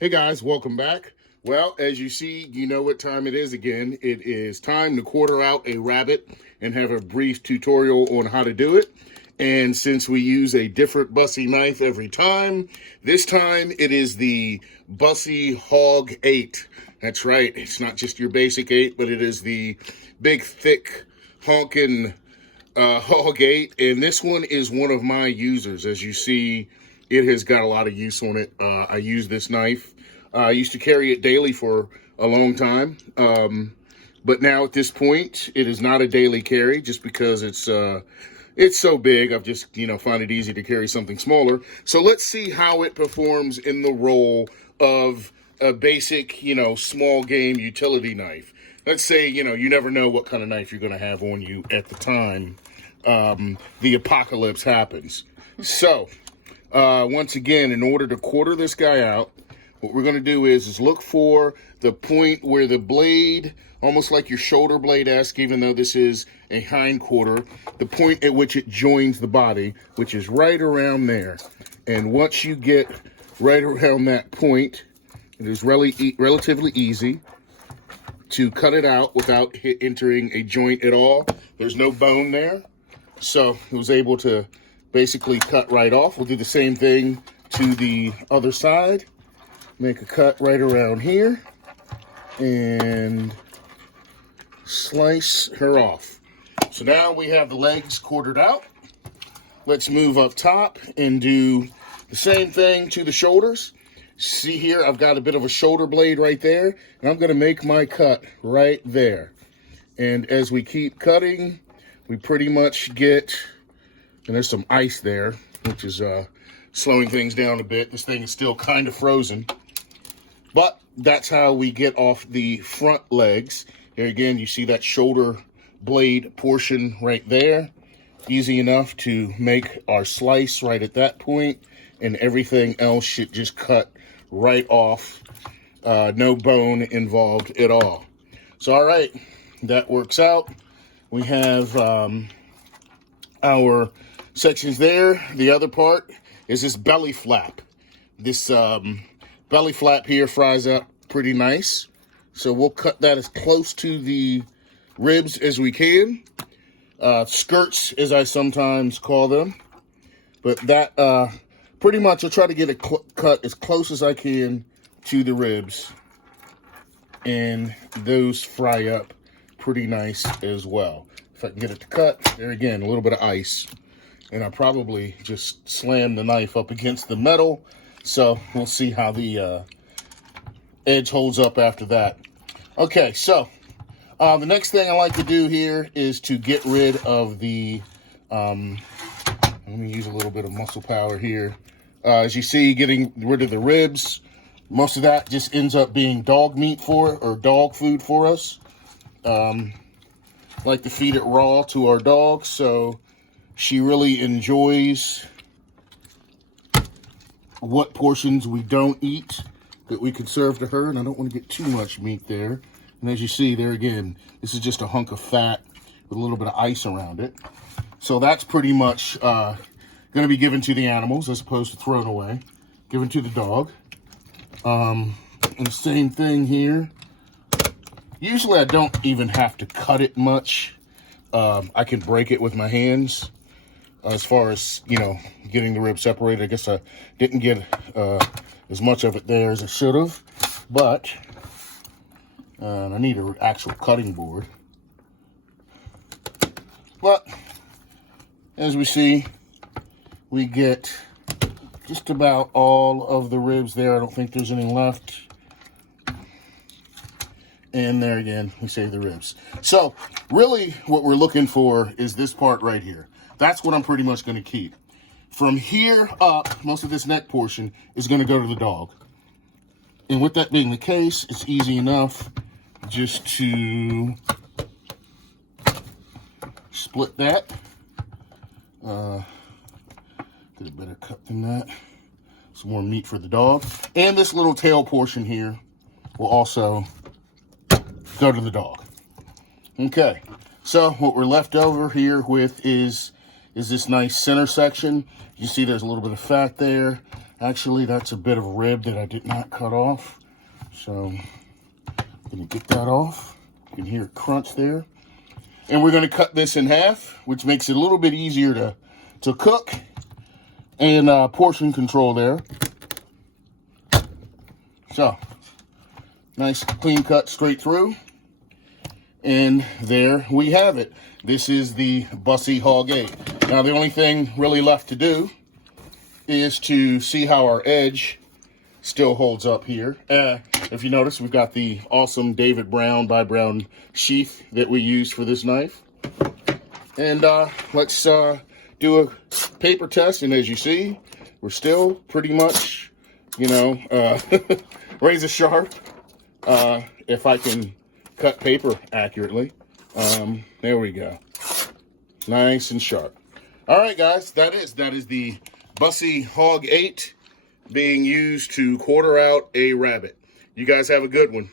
Hey guys, welcome back. Well, as you see, you know what time it is again. It is time to quarter out a rabbit and have a brief tutorial on how to do it. And since we use a different Busse knife every time, this time it is the Busse Hog 8. That's right, it's not just your basic 8, but it is the big, thick, honking Hog 8. And this one is one of my users. As you see, it has got a lot of use on it. I use this knife. I used to carry it daily for a long time. But now at this point, it is not a daily carry just because it's so big. I've just, find it easy to carry something smaller. So let's see how it performs in the role of a basic, small game utility knife. Let's say, you never know what kind of knife you're going to have on you at the time the apocalypse happens. So, once again, in order to quarter this guy out, what we're going to do is look for the point where the blade, almost like your shoulder blade-esque, even though this is a hind quarter, the point at which it joins the body, which is right around there. And once you get right around that point, it is relatively easy to cut it out without entering a joint at all. There's no bone there, so it was able to basically cut right off. We'll do the same thing to the other side. Make a cut right around here and slice her off. So now we have the legs quartered out. Let's move up top and do the same thing to the shoulders. See here, I've got a bit of a shoulder blade right there, and I'm going to make my cut right there. And as we keep cutting, we pretty much get, and there's some ice there, which is slowing things down a bit. This thing is still kind of frozen. But that's how we get off the front legs. There again, you see that shoulder blade portion right there. Easy enough to make our slice right at that point, and everything else should just cut right off. No bone involved at all. So, all right, that works out. We have our sections there. The other part is this belly flap. This belly flap here fries up pretty nice. So we'll cut that as close to the ribs as we can. Skirts, as I sometimes call them. But that, pretty much I'll try to get it cut as close as I can to the ribs. And those fry up pretty nice as well. If I can get it to cut, there again, a little bit of ice. And I probably just slammed the knife up against the metal. So we'll see how the edge holds up after that. Okay, so the next thing I like to do here is to get rid of the, let me use a little bit of muscle power here. As you see, getting rid of the ribs, most of that just ends up being dog meat or dog food for us. Like to feed it raw to our dog, so she really enjoys what portions we don't eat that we can serve to her, and I don't want to get too much meat there. And as you see there again, this is just a hunk of fat with a little bit of ice around it. So that's pretty much going to be given to the animals as opposed to thrown away, given to the dog. And the same thing here. Usually I don't even have to cut it much. I can break it with my hands. As far as, getting the rib separated, I guess I didn't get as much of it there as I should have. But I need an actual cutting board. But as we see, we get just about all of the ribs there. I don't think there's any left. And there again, we save the ribs. So really what we're looking for is this part right here. That's what I'm pretty much going to keep. From here up, most of this neck portion is going to go to the dog. And with that being the case, it's easy enough just to split that. Get a better cut than that. Some more meat for the dog. And this little tail portion here will also go to the dog. Okay, so what we're left over here with is this nice center section. You see there's a little bit of fat there. Actually, that's a bit of a rib that I did not cut off. So I'm gonna get that off. You can hear it crunch there. And we're gonna cut this in half, which makes it a little bit easier to cook and portion control there. So, nice clean cut straight through. And there we have it. This is the Busse Hog 8. Now the only thing really left to do is to see how our edge still holds up here. If you notice, we've got the awesome David Brown by Brown sheath that we use for this knife. And let's do a paper test. And as you see, we're still pretty much, you know, razor sharp. If I can cut paper accurately. There we go. Nice and sharp. All right, guys, that is the Busse Hog 8 being used to quarter out a rabbit. You guys have a good one.